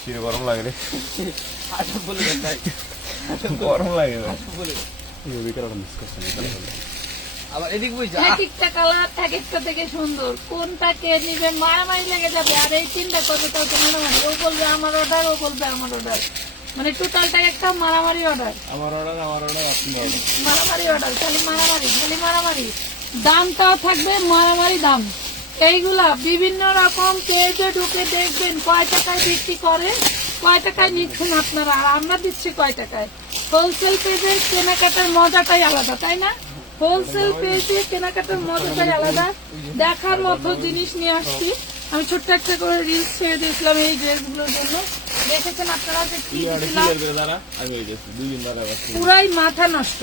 শিরে গরম লাগে রে। বলে ভাই গরম লাগে আবার এদিক বুঝছ একটা কালার এক একটা থেকে সুন্দর। কোনটা কে নিবে মারামারি লেগে যাবে আর এই তিনটা করবে তাও তো মারামারি। ও বলবে আমার অর্ডার ও বলবে আমার অর্ডার মানে টোটালটা একটা মারামারি অর্ডার আমার অর্ডার আমার অর্ডার আপনি অর্ডার মারামারি অর্ডার খালি মারামারি খালি মারামারি। দামটাও থাকবে মারামারি দাম। এইগুলা বিভিন্ন রকম পেজে ঢুকে দেখবেন কয় টাকায় বিক্রি করে কয় টাকায় নিচ্ছেন আপনারা? আর আমরা দিচ্ছি কয় টাকায়? হোলসেল পেজে কেনাকাটার মজাটাই আলাদা তাই না? হোলসেল পেজে কেনাকাটার মজাটাই আলাদা। দেখার মতো জিনিস নিয়ে আসছি। আমি ছোট্ট একটা করে রিলস ছেড়ে দিয়েছিলাম এই ড্রেসগুলোর জন্য। দেখেছেন আপনারা যে কি পুরাই মাথা নষ্ট।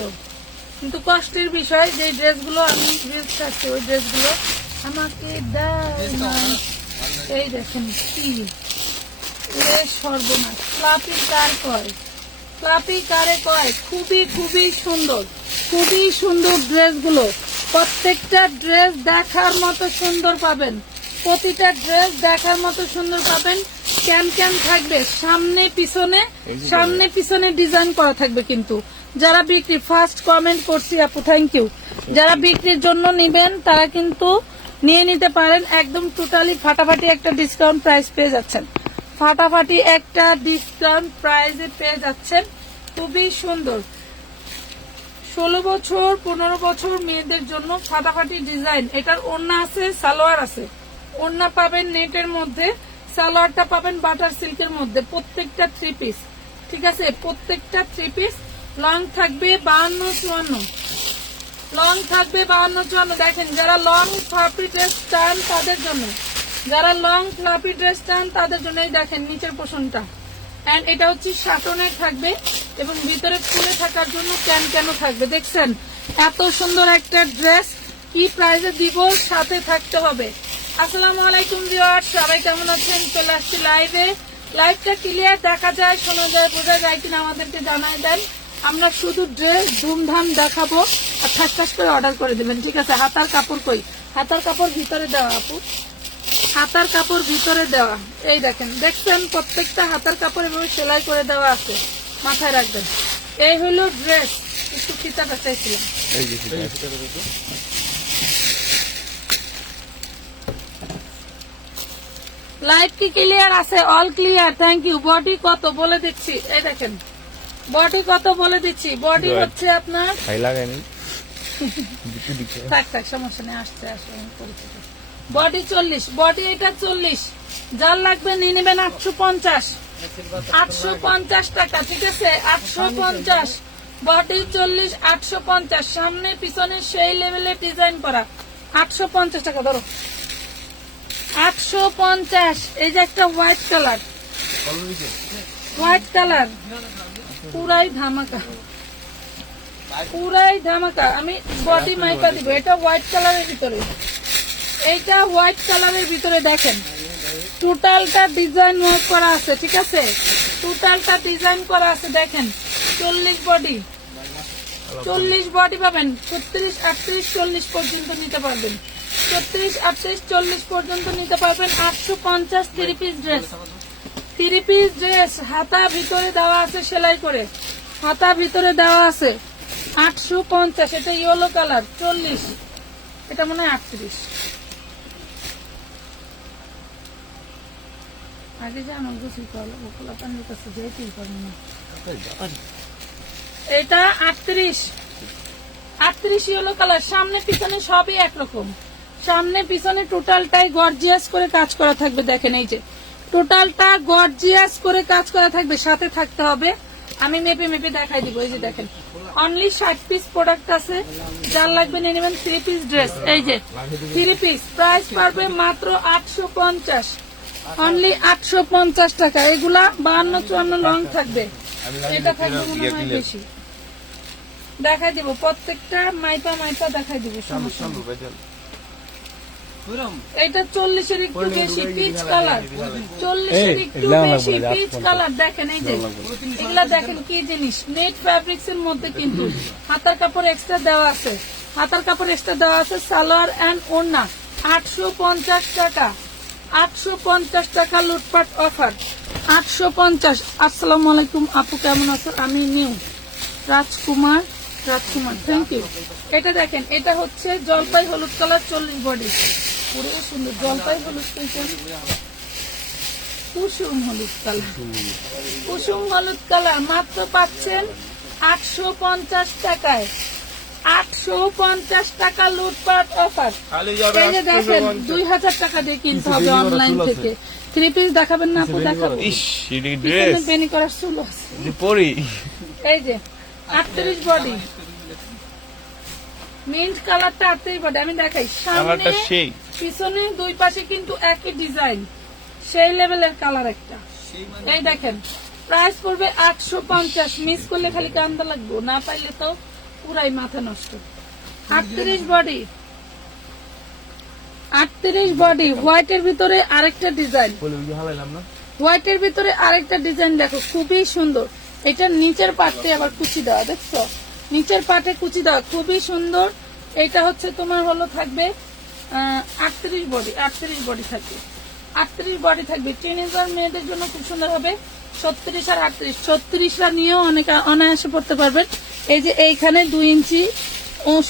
কিন্তু কষ্টের বিষয় যে ড্রেসগুলো আমি ড্রেস খাচ্ছি ওই ড্রেসগুলো আমাকে দাও এই দেখেন কি? এ সর্বনাশ। ফ্লাপি কার কয়? ফ্লাপি কারে কয়? খুবই খুবই সুন্দর। খুবই সুন্দর ড্রেসগুলো। প্রত্যেকটা ড্রেস দেখার মতো সুন্দর পাবেন। প্রতিটা ড্রেস দেখার মতো সুন্দর পাবেন। ক্যান ক্যান থাকবে। সামনে পিছনে সামনে পিছনে ডিজাইন করা থাকবে কিন্তু। যারা বিক্রি ফার্স্ট কমেন্ট করছি আপু থ্যাংক ইউ যারা বিক্রির জন্য নিবেন তারা কিন্তু নিয়ে নিতে পারেন। একদম টোটালি ফাটাফাটি একটা ডিসকাউন্ট প্রাইস পেয়ে যাচ্ছেন। ফাটাফাটি একটা ডিসকাউন্ট প্রাইসে পেয়ে যাচ্ছেন। খুবই সুন্দর। ষোলো বছর, পনেরো বছর মেয়েদের জন্য ফাটাফাটি ডিজাইন এটার ওড়না আছে, সালোয়ার আছে। ওড়না পাবেন নেটের মধ্যে। সালোয়ারটা পাবেন বাটার সিল্কের মধ্যে। প্রত্যেকটা থ্রি পিস ঠিক আছে? প্রত্যেকটা থ্রি পিস লং থাকবে বাহান্ন, চুয়ান্ন। লং থাকবে বাহান্ন চুয়ান্ন। দেখেন, যারা লং ফ্লাপি ড্রেস চান তাদের জন্য, যারা লং ফ্লাপি ড্রেস চান তাদের জন্য এই দেখেন নিচের পোষণটা। এন্ড এটা হচ্ছে সাটনের থাকবে এবং ভিতরে ফুলে থাকার জন্য ক্যান ক্যান থাকবে। দেখছেন, এত সুন্দর একটা ড্রেস, কি প্রাইজে দিব সাথে থাকতে হবে। আসসালামু আলাইকুম ভিউয়ার সবাই কেমন আছেন? চলে আসছি লাইভে লাইভটা ক্লিয়ার দেখা যায়, শোনা যায়, বোঝা যায় কিনা আমাদেরকে জানাই দেন। আমরা শুধু ড্রেস ধুমধাম দেখাবো আর ঠাস ঠাস করে অর্ডার করে দেবেন ঠিক আছে? হাতার কাপড় কই? হাতার কাপড় ভিতরে দেওয়া আপু। হাতার কাপড় ভিতরে দেওয়া। এই দেখেন দেখছেন? প্রত্যেকটা হাতার কাপড় এভাবে সেলাই করে দেওয়া আছে। মাথায় রাখবেন। এই হলো ড্রেস একটু ফিতাটা চাইছিলাম এই লাইট কি ক্লিয়ার আছে? All clear thank you body কত? বলে দিচ্ছি। এই দেখেন। বডি কত বলে দিচ্ছি? বডি হচ্ছে আপনার? দিতে দিতে থাক থাক সমস্যা নেই আসছে পরিচিত বডি চল্লিশ বডি এটা চল্লিশ। যার লাগবে নিয়ে নেবেন আটশো পঞ্চাশ। আটশো পঞ্চাশ টাকা ঠিক আছে? আটশো পঞ্চাশ। বডি চল্লিশ আটশো পঞ্চাশ। সামনে পিছনে সেই লেভেলের ডিজাইন করা। আটশো পঞ্চাশ টাকা ধরো। আটশো পঞ্চাশ। এই যে একটা হোয়াইট কালার হোয়াইট কালার পুরাই ধামাকা। পুরাই ধামাকা। আমি বডি মাইকা দিব। এটা হোয়াইট কালারের ভিতরে। এইটা হোয়াইট কালারের ভিতরে দেখেন। টোটালটা ডিজাইন ওয়ার্ক করা আছে, ঠিক আছে? টোটালটা ডিজাইন করা আছে, দেখেন। চল্লিশ বডি চল্লিশ বডি পাবেন। ছত্রিশ, আটত্রিশ, চল্লিশ পর্যন্ত নিতে পারবেন। ছত্রিশ, আটত্রিশ, চল্লিশ পর্যন্ত নিতে পারবেন। আটশো পঞ্চাশ three piece dress three piece dress হাতা ভিতরে দেওয়া আছে সেলাই করে, হাতা ভিতরে দেওয়া আছে আটশো পঞ্চাশ, এটা ইয়েলো কালার চল্লিশ, এটা মনে হয় আটত্রিশ। আগে জানো গুছি কাছে যেতেই এটা আটত্রিশ আটত্রিশ ইয়েলো কালার সামনে পিছনে সবই একরকম। সামনে পিছনে টোটালটাই গর্জিয়াস করে কাজ করা থাকবে, দেখেন এই যে। টোটালটা গর্জিয়াস করে কাজ করা থাকবে, সাথে থাকতে হবে। আমি মেপে মেপে দেখাই দিব, এই যে দেখেন। অনলি ষাট পিস প্রোডাক্ট আছে। যার লাগবে নিয়ে নেবেন থ্রি পিস ড্রেস এই যে থ্রি পিস প্রাইস পারবে মাত্র আটশো পঞ্চাশ। অনলি আটশো পঞ্চাশ টাকা। এগুলা বাহান্ন চুয়ান্ন লং থাকবে। এটা থাকবে মনে হয় বেশি। দেখাই দিব, প্রত্যেকটা মাইপা মাইপা দেখাই দিব, সমস্যা এটা চল্লিশের একটু বেশি পিচ কালার চল্লিশের একটু বেশি পিচ কালার দেখেন এই যে এগুলা দেখেন কি জিনিস? নেট ফ্যাব্রিক্স এর মধ্যে কিন্তু হাতার কাপড় এক্সট্রা দেওয়া আছে। হাতার কাপড় এক্সট্রা দেওয়া আছে সালোয়ার অ্যান্ড ওড়না। আটশো পঞ্চাশ টাকা। আটশো পঞ্চাশ টাকা লুটপাট অফার আটশো পঞ্চাশ। আসসালামু আলাইকুম আপু কেমন আছো আমি new. Rajkumar. Rajkumar thank you এটা দেখেন এটা হচ্ছে জলপাই হলুদ কালার চল্লিশ বডি। পুরো সুন্দর জলপাই হলুদ কুসুম হলুদ কালার। কুসুম হলুদ কালার মাত্র পাচ্ছেন আটশো পঞ্চাশ টাকায়। আটশো পঞ্চাশ টাকা লুটপাট অফার এই যে দেখেন দুই হাজার টাকা দিয়ে কিনতে হবে অনলাইন থেকে। থ্রি পিস দেখাবেন না আপু দেখাবো। ইস এটি পিছনে ড্রেস বেনি করার চুল আছে। এই যে আটত্রিশ বডি মিন্ট কালারটা আটত্রিশ বডি আমি দেখাই। সামনে সেই। পিছনে দুই পাশে কিন্তু একই ডিজাইন সেই লেভেলের কালার একটা। এই দেখেন প্রাইস পড়বে আটশো পঞ্চাশ। মিস করলে খালি কান্দা লাগবে। না পাইলে তো পুরাই মাথা নষ্ট। আটত্রিশ বডি আটত্রিশ বডি হোয়াইটের ভিতরে আরেকটা ডিজাইন বলে বুঝে হালাইলাম না? হোয়াইটের ভিতরে আরেকটা ডিজাইন দেখো খুবই সুন্দর। এটা নিচের পাটে আবার কুচি দেওয়া, দেখছ? নিচের পাটে কুচি দেওয়া, খুবই সুন্দর। এটা হচ্ছে তোমার হলো থাকবে আটত্রিশ বডি আটত্রিশ বডি থাকবে। আটত্রিশ বডি থাকবে। টিনেজার মেয়েদের জন্য খুব সুন্দর হবে। ছত্রিশ আর আটত্রিশ। ছত্রিশটা নিয়েও অনেক অনায়াসে পড়তে পারবেন। এই যে এইখানে দুই ইঞ্চি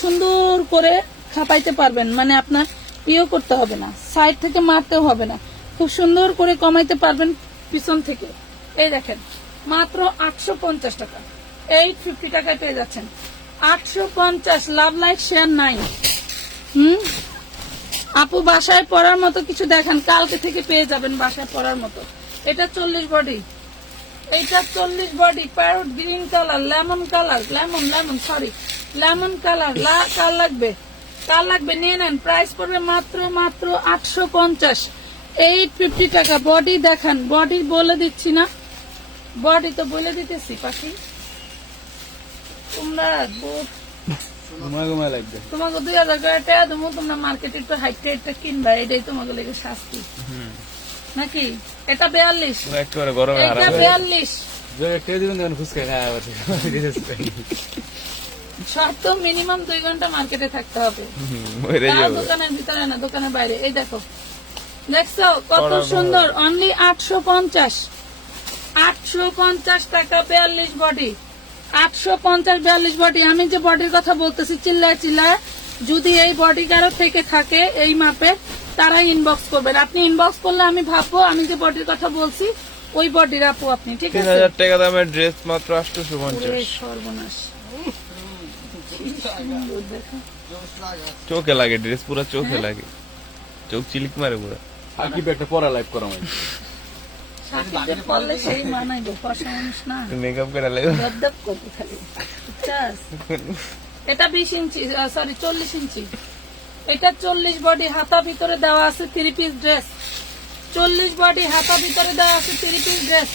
সুন্দর করে খাপাইতে পারবেন। মানে আপনার ইয়েও করতে হবে না। সাইড থেকে মারতেও হবে না। খুব সুন্দর করে কমাইতে পারবেন পিছন থেকে। এই দেখেন মাত্র আটশো পঞ্চাশ টাকা। এইট ফিফটি টাকায় পেয়ে যাচ্ছেন। আটশো পঞ্চাশ লাভ লাইক শেয়ার নাই হুম? আপু বাসায় পড়ার মতো কিছু দেখান, কালকে থেকে পেয়ে যাবেন বাসায় পড়ার মতো। এটা চল্লিশ বডি এইটা চল্লিশ body parrot green colour lemon colour lemon lemon sorry lemon colour কার লাগবে? কার লাগবে? নিয়ে নেন প্রাইস পড়বে মাত্র মাত্র আটশো পঞ্চাশ। এইট ফিফটি টাকা বডি দেখান বডি বলে দিচ্ছি না। বডি তো বলে দিতেছি পাখি। তোমরা তোমাকে দুই হাজার করে টাকা দেবো তোমরা মার্কেটে একটু হাইটটা একটা কিনবা এটাই তোমাকে লেগে শাস্তি। নাকি? এটা বেয়াল্লিশ। এটা বেয়াল্লিশ। শর্ত মিনিমাম দুই ঘণ্টা মার্কেটে থাকতে হবে। দোকানের ভিতরে না দোকানের বাইরে। এই দেখো। দেখছ কত সুন্দর অনলি আটশো পঞ্চাশ। আটশো পঞ্চাশ টাকা বিয়াল্লিশ বডি। আটশো পঞ্চাশ বিয়াল্লিশ বডি। আমি যে বডির কথা বলতেছি চিল্লায় চিল্লায় যদি এই বডি কারও থেকে থাকে এই মাপে তারা ইনবক্স করবেন। আপনি ইনবক্স করলে আমি ভাববো আমি যে বডির কথা বলছি ওই বডির আপু আপনি ঠিক আছে? হাজার টাকা দামের ড্রেস মাত্র আটশোশো ওরে পঞ্চাশ সর্বনাশ। চোখে লাগে ড্রেস পুরো চোখে লাগে। চোখ চিলিক মারে পুরো। সাকিব একটা পড়া লাইভ করা পড়লে সেই মানাইবো ফর্সা মানুষ না। মেকআপ করে লাগে দপদপ করবে খালি এটা বিশ ইঞ্চি সরি চল্লিশ ইঞ্চি। এটা চল্লিশ বডি হাতা ভিতরে দেওয়া আছে থ্রি পিস ড্রেস চল্লিশ বডি হাতা ভিতরে দেওয়া আছে থ্রি পিস ড্রেস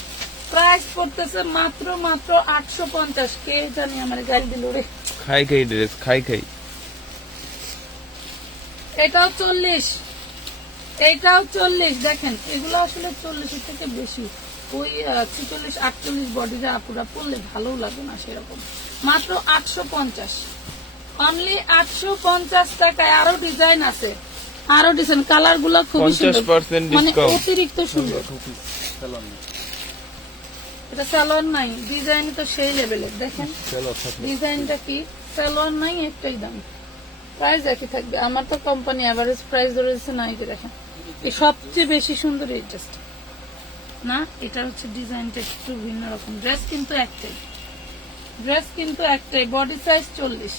প্রাইস পড়তেছে মাত্র মাত্র আটশো পঞ্চাশ। কে জানি আমার গাড়ি দিল রে। খাই খাই ড্রেস খাই খাই। এটাও চল্লিশ। এইটাও চল্লিশ দেখেন এগুলো আসলে চল্লিশের থেকে বেশি। ওই ছিচল্লিশ আটচল্লিশ বডিটা আপুরা পড়লে ভালো লাগে না সেরকম। মাত্র আটশো পঞ্চাশ। অনলি আটশো পঞ্চাশ টাকায় আরও ডিজাইন আছে। আরও ডিজাইন কালারগুলো খুবই সুন্দর। মানে অতিরিক্ত সুন্দর। এটা স্যালোয়ার নাই ডিজাইন তো সেই লেভেলের দেখেন। ডিজাইনটা কি? স্যালোয়ার নাই একটাই দাম। প্রাইস একই থাকবে। আমার তো কোম্পানি অ্যাভারেজ প্রাইস ধরেছে না এই যে দেখেন। সবচেয়ে বেশি সুন্দর এই ড্রেসটা। না এটা হচ্ছে ডিজাইনটা একটু ভিন্ন রকম। ড্রেস কিন্তু একটাই। ড্রেস কিন্তু একটাই। বডি সাইজ চল্লিশ।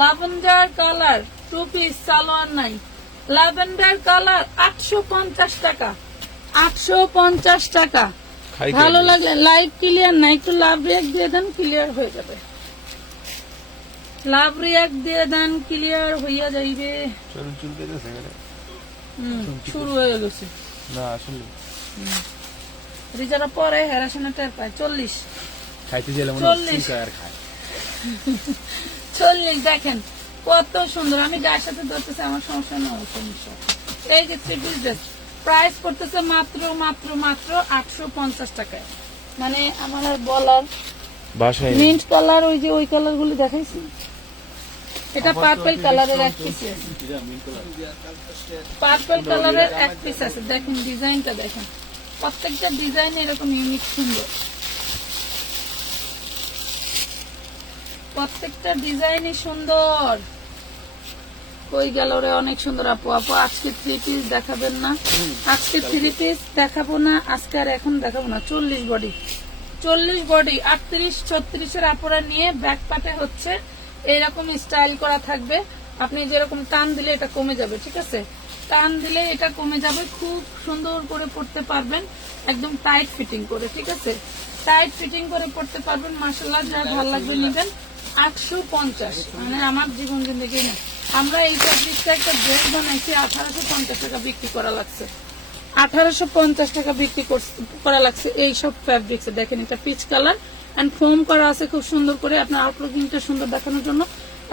Lavender colour two piece salwar নাই। লাভেন্ডার কালার আটশো পঞ্চাশ টাকা। আটশো পঞ্চাশ টাকা। ভালো লাগলে লাইভ ক্লিয়ার না একটু লাভ রিয়াক্ট দিয়ে দেন ক্লিয়ার হয়ে যাবে। লাভ রিয়াক্ট দিয়ে দেন ক্লিয়ার হইয়া যাইবে। শুরু হয়ে গেছে। না আসলে। রিজারা পরে হেরাসনে টের পায়। চল্লিশ। খাইতে গেলে চল্লিশ। আর খায়। চল্লিশ দেখেন কত সুন্দর। আমি যার সাথে ধরতেছি আমার সমস্যা না সমস্যা। এই থ্রি পিস প্রাইস করতেছে মাত্র মাত্র মাত্র আটশো পঞ্চাশ টাকায়। মানে আমার আর বলার মিন্ট কালার ওই যে ওই কালার গুলি দেখাইছি? এটা পার্পল কালারের এক পিস প্রত্যেকটা ডিজাইনই সুন্দর। কই গেল রে, অনেক সুন্দর। আপু আপু, আজকে থ্রি পিস দেখাবেন না। আজকে থ্রি পিস দেখাবো না, আজকে আর এখন দেখাবো না। চল্লিশ বডি চল্লিশ বডি আটত্রিশ, ছত্রিশের আপুরা নিয়ে ব্যাক পাটে হচ্ছে, এরকম স্টাইল করা থাকবে। আপনি যেরকম টান দিলে এটা কমে যাবে, ঠিক আছে? টান দিলে এটা কমে যাবে। খুব সুন্দর করে পড়তে পারবেন। একদম টাইট ফিটিং করে, ঠিক আছে? টাইট ফিটিং করে পড়তে পারবেন। মার্শাল্লাহ যা ভালো লাগবে নেবেন। আটশো পঞ্চাশ মানে আমার জীবন জিন্দগি না। আমরা এই ফ্যাব্রিকটা একটা ড্রেস বানাইছি, আঠারোশো পঞ্চাশ টাকা বিক্রি করা লাগছে। আঠারোশো পঞ্চাশ টাকা বিক্রি করা লাগছে এই সব ফ্যাব্রিক্স দেখেন, এটা পিচ কালার অ্যান্ড ফোম করা আছে খুব সুন্দর করে। আপনার আউটলুকিংটা সুন্দর দেখানোর জন্য।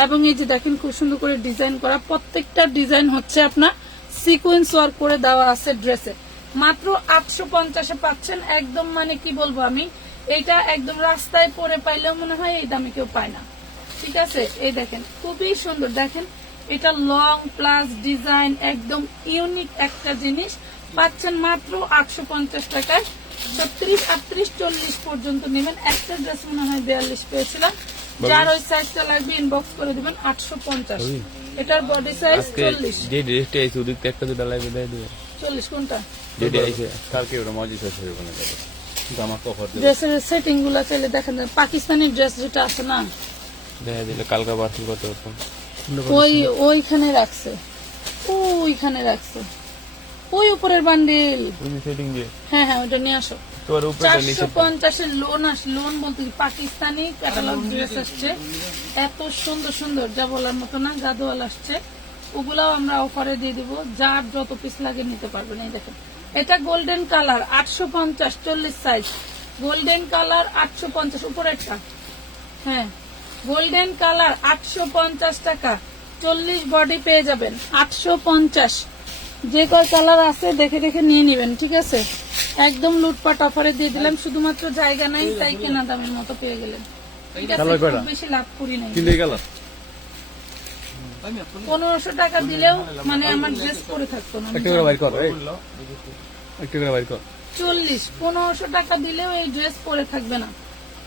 এবং এই যে দেখেন, খুব সুন্দর করে ডিজাইন করা। প্রত্যেকটা ডিজাইন হচ্ছে আপনার সিকোয়েন্স ওয়ার্ক করে দেওয়া আছে ড্রেসে মাত্র আটশো পঞ্চাশে পাচ্ছেন একদম মানে কি বলব আমি এটা একদম রাস্তায় পরে পাইলেও মনে হয় এই দামে কেউ পায় না। ঠিক আছে? এই দেখেন খুবই সুন্দর। দেখেন এটা লং প্লাস ডিজাইন একদম ইউনিক একটা জিনিস। পাচ্ছেন মাত্র আটশো পঞ্চাশ টাকায়। ছত্রিশ আটত্রিশ চল্লিশ পর্যন্ত নেবেন। একটা ড্রেস মনে হয় বিয়াল্লিশ পেয়েছিলাম। যার ওই সাইজটা লাগবে ইনবক্স করে দিবেন আটশো পঞ্চাশ। এটার বডি সাইজ আজকে চল্লিশ। যে ড্রেসটি আইছে ওদিক একটা দুটা লাইভে দেয় দিবে। চল্লিশ কোনটা? যেটি আইছে। কালকে ওটা মজি শেষ হয়ে কিন্তু আমার কফর দেবে। ড্রেসের সেটিংগুলা চাইলে দেখেন পাকিস্তানি ড্রেস যেটা আছে না? দেখা দিলে কালকা পার্সেল করতে পারতাম। ওই ওইখানে রাখছে। ওইখানে রাখছে। ওই উপরের বান্ডিল ওই সেটিং দিয়ে। হ্যাঁ হ্যাঁ ওটা নিয়ে আসো। তোর উপরে নিচে চারশো পঞ্চাশের লোন আস লোন বলতে পাকিস্তানি ক্যাটালগ ড্রেস আসছে। এত সুন্দর সুন্দর। যা বলার মতো না আসছে। ওগুলাও আমরা অফারে দিয়ে যার যত পিস লাগে নিতে পারবেন। এই দেখেন, এটা গোল্ডেন কালার আটশো পঞ্চাশ, চল্লিশ সাইজ গোল্ডেন কালার আটশো পঞ্চাশ উপরেরটা হ্যাঁ গোল্ডেন কালার আটশো পঞ্চাশ টাকা। চল্লিশ বডি পেয়ে যাবেন, আটশো পঞ্চাশ। যে কয় কালার আছে দেখে দেখে নিয়ে নেবেন ঠিক আছে? একদম লুটপাট অফারে দিয়ে দিলাম শুধুমাত্র জায়গা নাই তাই কেনা দামের মতো পেয়ে গেলেন। বেশি লাভ করি নাই। পনেরোশো টাকা দিলেও মানে আমার ড্রেস পরে থাকতো না চল্লিশ পনেরোশো টাকা দিলেও এই ড্রেস পরে থাকবে না।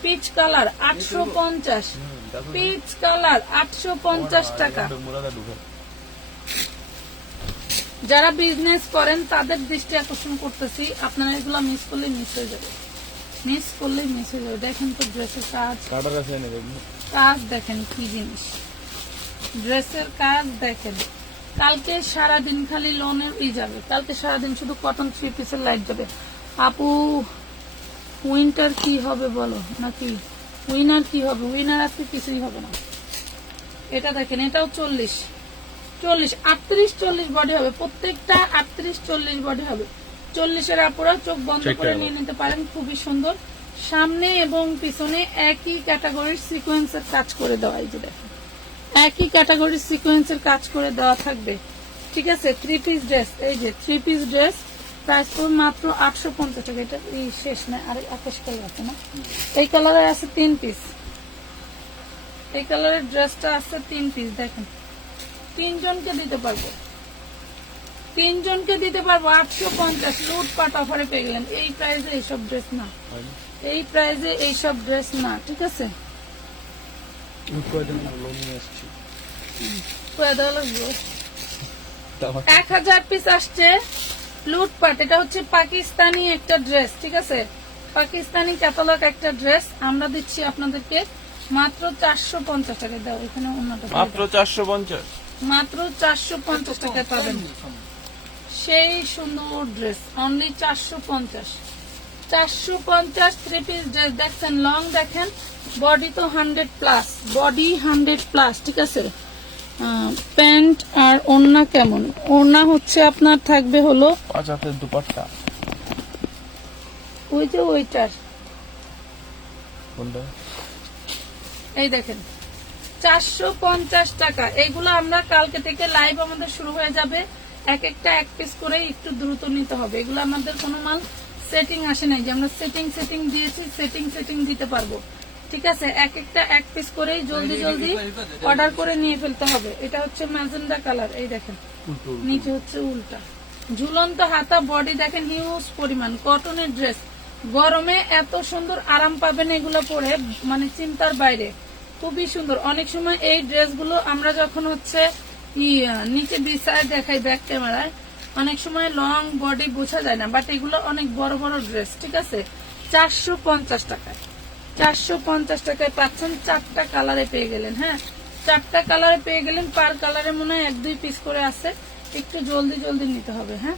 পিচ কালার আটশো পঞ্চাশ। পিচ কালার আটশো পঞ্চাশ টাকা। যারা বিজনেস করেন তাদের দৃষ্টি আকর্ষণ করতেছি। আপনারা এগুলো মিস করলে মিস হয়ে যাবে। মিস করলে মিস হয়ে যাবে। দেখেন তো ড্রেসের কাজ। কাজ দেখেন কি জিনিস। ড্রেসের কাজ দেখেন। কালকে সারাদিন খালি লোনের ই যাবে। কালকে সারাদিন শুধু কটন থ্রি পিসের লাইট যাবে। আপু উইন্টার কি হবে বলো? নাকি উইনার কি হবে? উইনার আজকে কিছুই হবে না। এটা দেখেন এটাও চল্লিশ। চল্লিশ আটত্রিশ চল্লিশ বডি হবে। প্রত্যেকটা আটত্রিশ চল্লিশ বডি হবে। চল্লিশের আপুরা চোখ বন্ধ করে নিয়ে নিতে পারেন খুবই সুন্দর। সামনে এবং পিছনে একই ক্যাটাগরির সিকোয়েন্সের কাজ করে দেওয়া এই যে দেখেন একই ক্যাটাগরির সিকোয়েন্সের কাজ করে দেওয়া থাকবে। ঠিক আছে? থ্রি পিস ড্রেস এই যে থ্রি পিস ড্রেস প্রাইস পড়বে মাত্র আটশো পঞ্চাশ টাকা। এটা এই শেষ না আর আকাশ কালার আছে না? এই কালারের আছে তিন পিস এই কালারের ড্রেসটা আছে তিন পিস দেখেন। তিনজনকে দিতে পারব। তিনজনকে দিতে পারব আটশো পঞ্চাশ। লুটপাট অফারে পেয়ে গেলেন এই প্রাইসে এইসব ড্রেস না। এই প্রাইসে এইসব ড্রেস না ঠিক আছে? এক হাজার পিস আসছে। লুটপাট এটা হচ্ছে পাকিস্তানি একটা ড্রেস ঠিক আছে? পাকিস্তানি ক্যাটালগ একটা ড্রেস আমরা দিচ্ছি আপনাদেরকে মাত্র চারশো পঞ্চাশ টাকা। দাও এখানে মাত্র চারশো পঞ্চাশ। মাত্র চারশো পঞ্চাশ টাকা পাবেন। সেই সুন্দর ড্রেস অনলি চারশো পঞ্চাশ। চারশো পঞ্চাশ থ্রি পিস ড্রেস দেখছেন লং দেখেন বডি তো hundred plus body hundred plus ঠিক আছে? প্যান্ট আর ওড়না কেমন? ওড়না হচ্ছে আপনার থাকবে হলো পাঁচ হাতের দুপাট্টা। ওই যে ওইটার। এই দেখেন। চারশো পঞ্চাশ টাকা। এগুলো আমরা কালকে থেকে লাইভ আমাদের শুরু হয়ে যাবে। এক একটা এক পিস করে একটু দ্রুত নিতে হবে। এগুলো আমাদের কোনো মাল সেটিং আসে নাই যে আমরা সেটিং সেটিং দিয়েছি সেটিং সেটিং দিতে পারব। ঠিক আছে? এক একটা এক পিস করেই জলদি জলদি অর্ডার করে নিয়ে ফেলতে হবে। এটা হচ্ছে ম্যাজেন্ডা কালার এই দেখেন। নিচে হচ্ছে উল্টা। ঝুলন্ত হাতা বডি দেখেন হিউজ পরিমাণ। কটনের ড্রেস গরমে এত সুন্দর আরাম পাবেন এগুলো পরে মানে চিন্তার বাইরে। খুবই সুন্দর। অনেক সময় এই ড্রেসগুলো আমরা যখন হচ্ছে নিচে বিছায় দেখাই ব্যাক ক্যামেরায় অনেক সময় লং বডি বোঝা যায় না বাট এগুলো অনেক বড় বড় ড্রেস ঠিক আছে? চারশো পঞ্চাশ টাকায়। চারশো পঞ্চাশ টাকায় পাচ্ছেন চারটা কালারে পেয়ে গেলেন হ্যাঁ? চারটা কালারে পেয়ে গেলেন পার কালারে মনে হয় এক দুই পিস করে আছে। একটু জলদি জলদি নিতে হবে হ্যাঁ?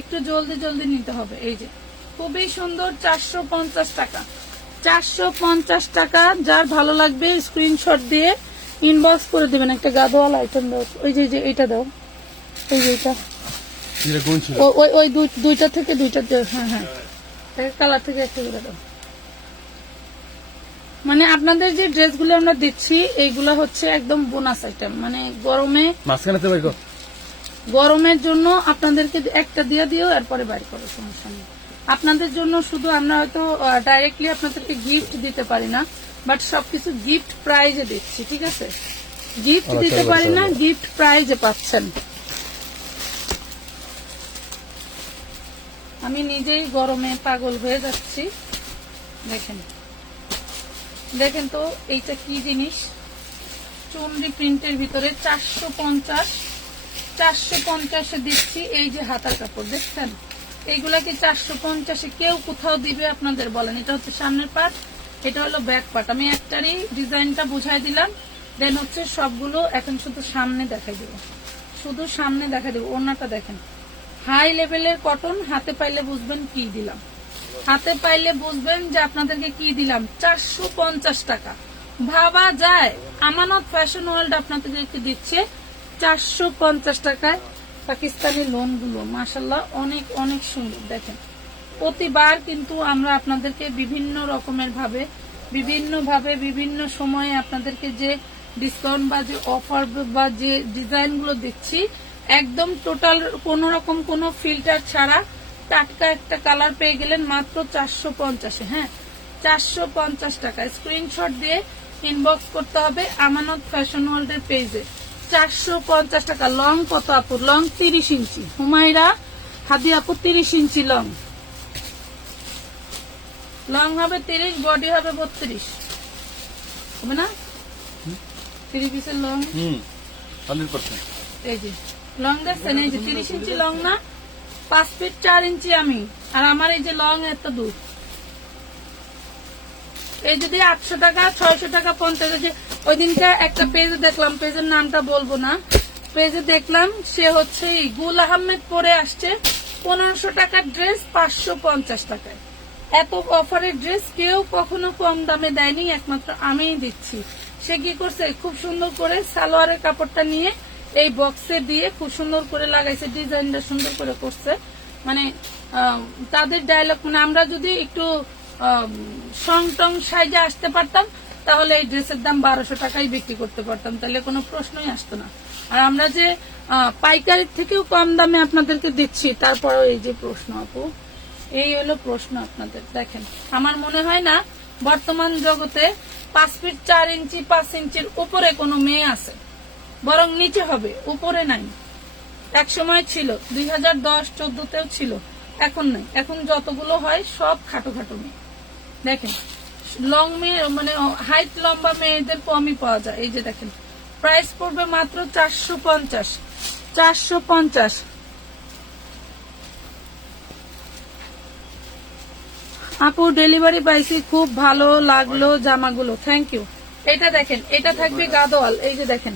একটু জলদি জলদি নিতে হবে, এই যে। খুবই সুন্দর চারশো পঞ্চাশ টাকা। চারশো পঞ্চাশ টাকা যার ভালো লাগবে স্ক্রিনশট দিয়ে ইনবক্স করে দেবেন একটা গাদোয়াল আইটেম দাও। ওই যে এইটা দাও। ওই যে এইটা। ওই ওই দুইটা থেকে দুইটা দাও হ্যাঁ হ্যাঁ। কালার থেকে একটা করে দাও। মানে আপনাদের যে ড্রেসগুলো আমরা দিচ্ছি এইগুলা হচ্ছে একদম বোনাস আইটেম মানে গরমে গরমের জন্য আপনাদেরকে একটা দিয়ে দিও এরপরে বাইর করো সমস্যা নেই। আপনাদের জন্য শুধু আমরা হয়তো ডাইরেক্টলি আপনাদেরকে গিফট দিতে পারি না বাট সবকিছু গিফট প্রাইজে দিচ্ছি ঠিক আছে? গিফট আচ্ছা, দিতে পারি না। গিফট প্রাইজে পাচ্ছেন। আমি নিজেই গরমে পাগল হয়ে যাচ্ছি। দেখেন। দেখেন তো এইটা কি জিনিস? চুনরি প্রিন্টের ভিতরে চারশো পঞ্চাশ চারশো পঞ্চাশে দিচ্ছি এই যে হাতার কাপড় দেখছেন? এইগুলা কি চারশো পঞ্চাশে কেউ কোথাও দিবে আপনাদের বলেন? এটা হচ্ছে সামনের পার্ট এটা হলো ব্যাক পার্ট আমি একটারই ডিজাইনটা বুঝাই দিলাম। দেন হচ্ছে সবগুলো এখন শুধু সামনে দেখাই দেবো। শুধু সামনে দেখা দেবো। ওনাটা দেখেন। হাই লেভেলের কটন হাতে পাইলে বুঝবেন কি দিলাম। হাতে পাইলে বুঝবেন যে আপনাদেরকে কি দিলাম। চারশো পঞ্চাশ টাকা। ভাবা যায়। আমানত ফ্যাশন ওয়ার্ল্ড আপনাদেরকে দিচ্ছে চারশো পঞ্চাশ টাকায়। পাকিস্তানি লোনগুলো মাসাল্লাহ অনেক অনেক সুন্দর। দেখেন, প্রতিবার কিন্তু আমরা আপনাদেরকে বিভিন্ন রকমের ভাবে, বিভিন্ন ভাবে, বিভিন্ন সময়ে আপনাদেরকে যে ডিসকাউন্ট বা যে অফার বা যে ডিজাইনগুলো দিচ্ছি একদম টোটাল কোন রকম কোনো ফিল্টার ছাড়া টাটকা একটা কালার পেয়ে গেলেন মাত্র চারশো পঞ্চাশে। হ্যাঁ চারশো পঞ্চাশ টাকা। স্ক্রিনশট দিয়ে ইনবক্স করতে হবে আমানত ফ্যাশন ওয়ার্ল্ডের পেজে চারশো পঞ্চাশ টাকা লং কত আপু? লং তিরিশ ইঞ্চি। হুমায়রা হাদি আপু তিরিশ ইঞ্চি লং। লং হবে তিরিশ বডি হবে বত্রিশ। হবে না? পিসের লং? হুম হান্ড্রেড পার্সেন্ট। এই যে লং দেখছেন এই যে তিরিশ ইঞ্চি লং না? পাঁচ ফিট চার ইঞ্চি আমি আর আমার এই যে লং এত দূর। এই যদি আটশো টাকা ছয়শো টাকা পঞ্চাশ ওই দিনটা একটা পেজে দেখলাম পেজের নামটা বলব না। পেজে দেখলাম সে হচ্ছে গুল আহমেদ পরে আসছে পনেরোশো টাকার ড্রেস পাঁচশো পঞ্চাশ টাকায়। এত অফারের ড্রেস কেউ কখনো কম দামে দেয়নি, একমাত্র আমিই দিচ্ছি। সে কি করছে? খুব সুন্দর করে সালোয়ারের কাপড়টা নিয়ে এই বক্সে দিয়ে খুব সুন্দর করে লাগাইছে ডিজাইনটা সুন্দর করে করছে। মানে তাদের ডায়লগ মানে আমরা যদি একটু সং টং সাইজে আসতে পারতাম তাহলে এই ড্রেসের দাম বারোশো টাকাই বিক্রি করতে পারতাম, তাহলে কোনো প্রশ্নই আসতো না। আর আমরা যে পাইকারির থেকেও কম দামে আপনাদেরকে দিচ্ছি, তারপরেও এই যে প্রশ্ন আপু, এই হলো প্রশ্ন আপনাদের, দেখেন। আমার মনে হয় না, বর্তমান জগতে পাঁচ ফিট চার ইঞ্চি, পাঁচ ইঞ্চির উপরে কোনো মেয়ে আছে। বরং নিচে হবে, উপরে নাই। এক সময় ছিল, দুই হাজার দশ চোদ্দতেও ছিল, এখন নাই। এখন যতগুলো হয়, সব খাটো খাটো মেয়ে। দেখেন লং মেয়ে মানে হাইট লম্বা মেয়েদের কমই পাওয়া যায়। এই যে দেখেন প্রাইস পড়বে মাত্র চারশো পঞ্চাশ। চারশো পঞ্চাশ। আপু ডেলিভারি পাইছি, খুব ভালো লাগল জামাগুলো। থ্যাংক ইউ এটা দেখেন, এটা থাকবে গাদোয়াল। এই যে দেখেন,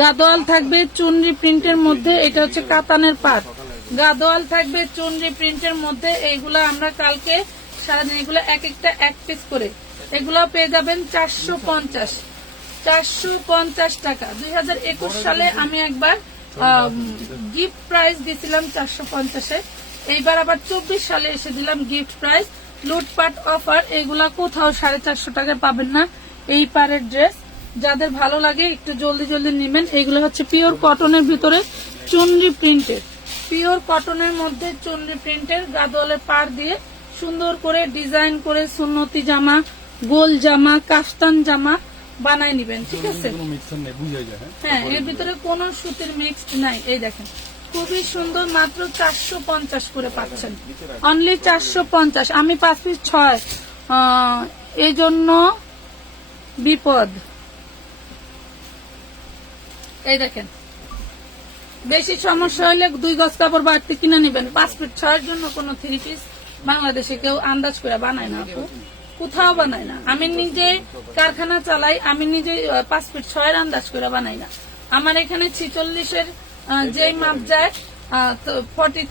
গাদোয়াল থাকবে চুনরি প্রিন্টের মধ্যে, এটা হচ্ছে কাতানের পাট। গাদোয়াল থাকবে চুনরি প্রিন্টের মধ্যে, এইগুলা আমরা কালকে সারাদিন এগুলো এক একটা এক পিস করে এগুলো পেয়ে যাবেন চারশো পঞ্চাশ। চারশো পঞ্চাশ টাকা। দুই হাজার একুশ সালে আমি একবার গিফট প্রাইস দিয়েছিলাম চারশো পঞ্চাশে। এইবার আবার চব্বিশ সালে এসে দিলাম গিফট প্রাইস লুটপাট অফার এগুলা কোথাও সাড়ে চারশো টাকায় পাবেন না। এই পারের ড্রেস যাদের ভালো লাগে একটু জলদি জলদি নেবেন। এগুলো হচ্ছে পিওর কটনের ভিতরে চুনরি প্রিন্টের পিওর কটনের মধ্যে চুনরি প্রিন্টের গাদোয়ালের পার দিয়ে সুন্দর করে ডিজাইন করে সুন্নতি জামা গোল জামা কাফতান জামা বানাই নিবেন ঠিক আছে? হ্যাঁ? হ্যাঁ এর ভিতরে কোনো সুতির মিক্সড নাই। এই দেখেন খুবই সুন্দর মাত্র চারশো পঞ্চাশ করে পাচ্ছেন। অনলি চারশো পঞ্চাশ আমি পাঁচ পিস ছয়। এই জন্য বিপদ। এই দেখেন বেশি সমস্যা হলে দুই গজ কাপড় বাড়তি কিনে নেবেন। পাঁচ ফিট ছয়ের জন্য কোনো থ্রি পিস বাংলাদেশে কেউ আন্দাজ করে বানায় না আপু। কোথাও বানাই না। আমি নিজে কারখানা চালাই, আমি নিজে পাঁচ ফিট ছয়ের আন্দাজ করে বানাই না। আমার এখানে ছিচল্লিশের যেই মাপ যায় ফর্টি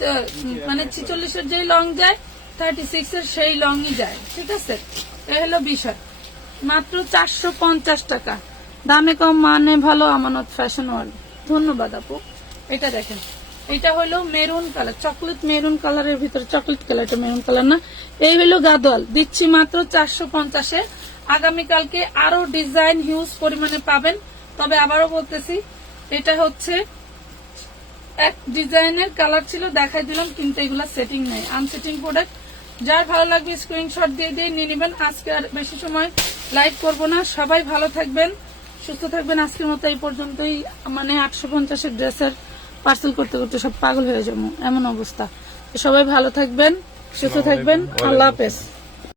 মানে ছিচল্লিশের যেই লং যায় থার্টি সিক্স এর সেই লংই যায়। ঠিক আছে? এ হলো বিষয়। মাত্র চারশো পঞ্চাশ টাকা। দামে কম মানে ভালো, আমানত ফ্যাশন ওয়ার্ল্ড ধন্যবাদ আপু। এটা দেখেন। এটা হলো মেরুন কালার চকলেট মেরুন কালারের ভিতরে চকলেট কালার এটা মেরুন কালার না। এই হলো গাদোয়াল, দিচ্ছি মাত্র চারশো পঞ্চাশে। আগামীকালকে আরও ডিজাইন হিউজ পরিমাণে পাবেন। তবে আবারও বলতেছি, এটা হচ্ছে এক ডিজাইনের কালার ছিল, দেখাই দিলাম, কিন্তু এগুলো সেটিং নেই আনসেটিং প্রোডাক্ট যার ভালো লাগবে স্ক্রিনশট দিয়ে দিয়ে নিয়ে নেবেন। আজকে আর বেশি সময় লাইভ করব না। সবাই ভালো থাকবেন, সুস্থ থাকবেন। আজকের মতো এই পর্যন্তই। মানে আটশো পঞ্চাশের ড্রেসের পার্সেল করতে করতে সব পাগল হয়ে যাব। এমন অবস্থা। সবাই ভালো থাকবেন সুস্থ থাকবেন। আল্লাহ হাফেজ।